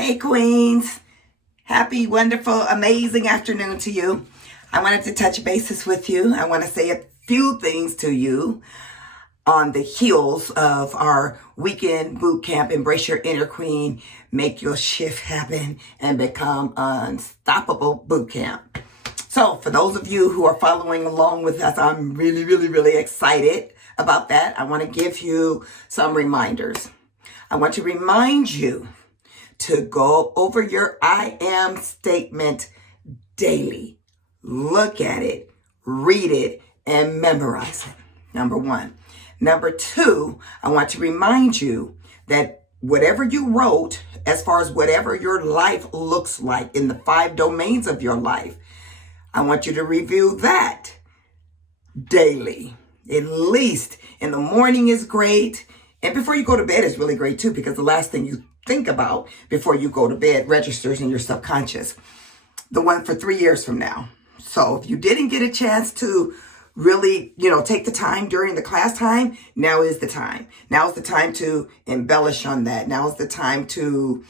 Hey, Queens. Happy, wonderful, amazing afternoon to you. I wanted to touch bases with you. I want to say a few things to you on the heels of our weekend boot camp, Embrace Your Inner Queen, Make Your Shift Happen, and Become Unstoppable boot camp. So for those of you who are following along with us, I'm really excited about that. I want to give you some reminders. I want to remind you to go over your I am statement daily. Look at it, read it, and memorize it. Number one. Number two, I want to remind you that whatever you wrote, as far as whatever your life looks like in the 5 domains of your life, I want you to review that daily. At least in the morning is great. And before you go to bed is really great too, because the last thing you think about before you go to bed registers in your subconscious. The one for 3 years from now. So if you didn't get a chance to really, take the time during the class time, now is the time. Now is the time to embellish on that. Now is the time to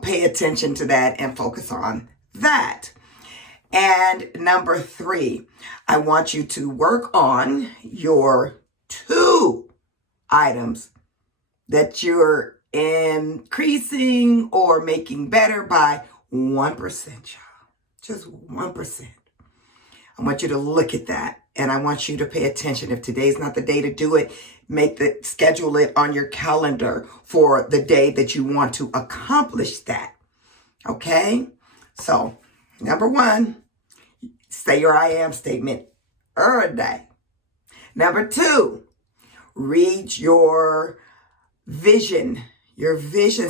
pay attention to that and focus on that. And number 3, I want you to work on your 2 items that you're increasing or making better by 1%, y'all. Just 1%. I want you to look at that and I want you to pay attention. If today's not the day to do it, schedule it on your calendar for the day that you want to accomplish that. Okay? So, number 1, say your I am statement every day. Number 2, read your vision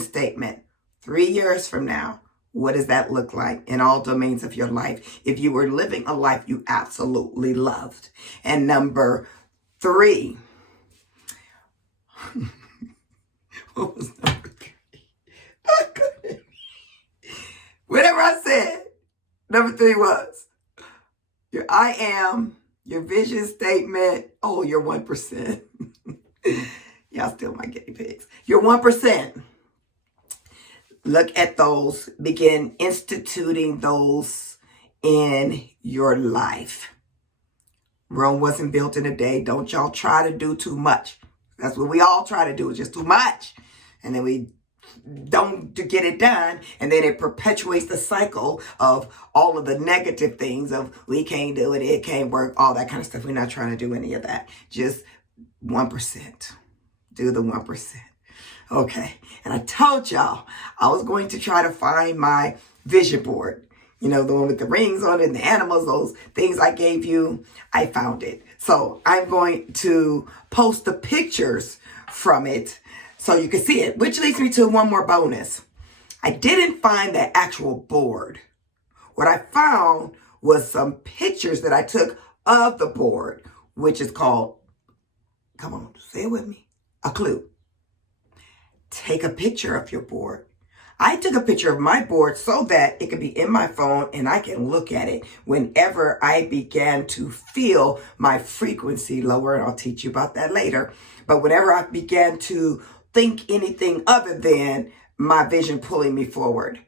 statement. 3 years from now, what does that look like in all domains of your life? If you were living a life you absolutely loved. And number 3, what was number 3? Whatever I said, number 3 was your I am, your vision statement. Oh, your 1%. Y'all still my guinea pigs. Your 1%. Look at those. Begin instituting those in your life. Rome wasn't built in a day. Don't y'all try to do too much. That's what we all try to do, is just too much. And then we don't get it done. And then it perpetuates the cycle of all of the negative things of we can't do it, it can't work, all that kind of stuff. We're not trying to do any of that. Just 1%. Do the 1%. Okay. And I told y'all I was going to try to find my vision board. The one with the rings on it and the animals, those things I gave you. I found it. So I'm going to post the pictures from it so you can see it, which leads me to one more bonus. I didn't find the actual board. What I found was some pictures that I took of the board, which is called, come on, say it with me, a clue. Take a picture of your board. I took a picture of my board so that it could be in my phone and I can look at it whenever I began to feel my frequency lower, and I'll teach you about that later. But whenever I began to think anything other than my vision pulling me forward,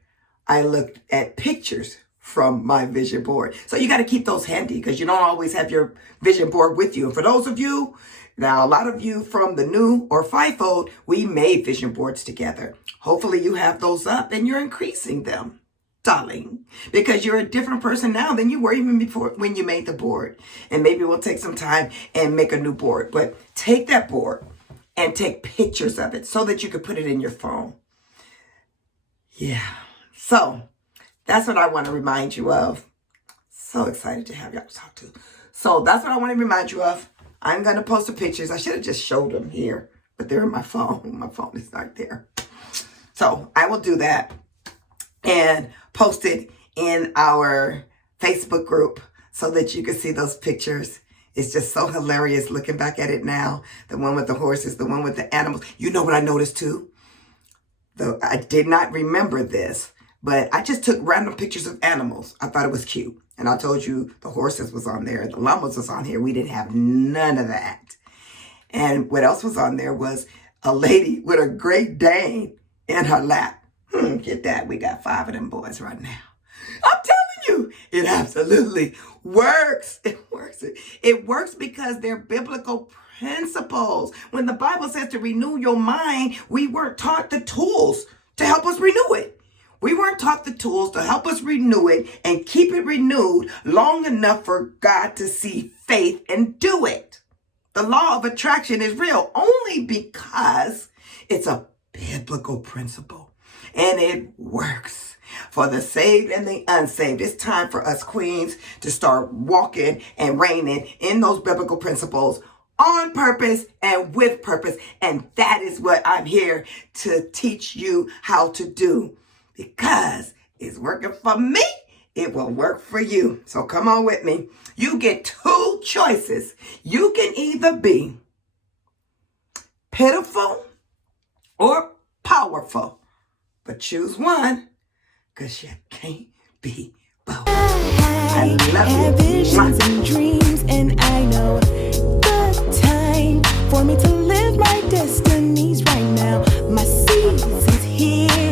I looked at pictures from my vision board. So you got to keep those handy because you don't always have your vision board with you. And for those of you, now, a lot of you from the new or fivefold, we made vision boards together. Hopefully you have those up and you're increasing them, darling, because you're a different person now than you were even before when you made the board. And maybe we'll take some time and make a new board. But take that board and take pictures of it so that you can put it in your phone. Yeah. So that's what I want to remind you of. So excited to have y'all to talk to. So that's what I want to remind you of. I'm going to post the pictures. I should have just showed them here, but they're in my phone. My phone is not there. So I will do that and post it in our Facebook group so that you can see those pictures. It's just so hilarious looking back at it now. The one with the horses, the one with the animals. You know what I noticed too? I did not remember this, but I just took random pictures of animals. I thought it was cute. And I told you the horses was on there. The llamas was on here. We didn't have none of that. And what else was on there was a lady with a Great Dane in her lap. Get that. We got 5 of them boys right now. I'm telling you, it absolutely works. It works. It works because they're biblical principles. When the Bible says to renew your mind, we weren't taught the tools to help us renew it. We weren't taught the tools to help us renew it and keep it renewed long enough for God to see faith and do it. The law of attraction is real only because it's a biblical principle and it works for the saved and the unsaved. It's time for us queens to start walking and reigning in those biblical principles on purpose and with purpose. And that is what I'm here to teach you how to do, because it's working for me. It will work for you. So come on with me. You get 2 choices. You can either be pitiful or powerful, but choose one, because you can't be both. I love visions and dreams, and I know the time for me to live my destinies right now. My season's here.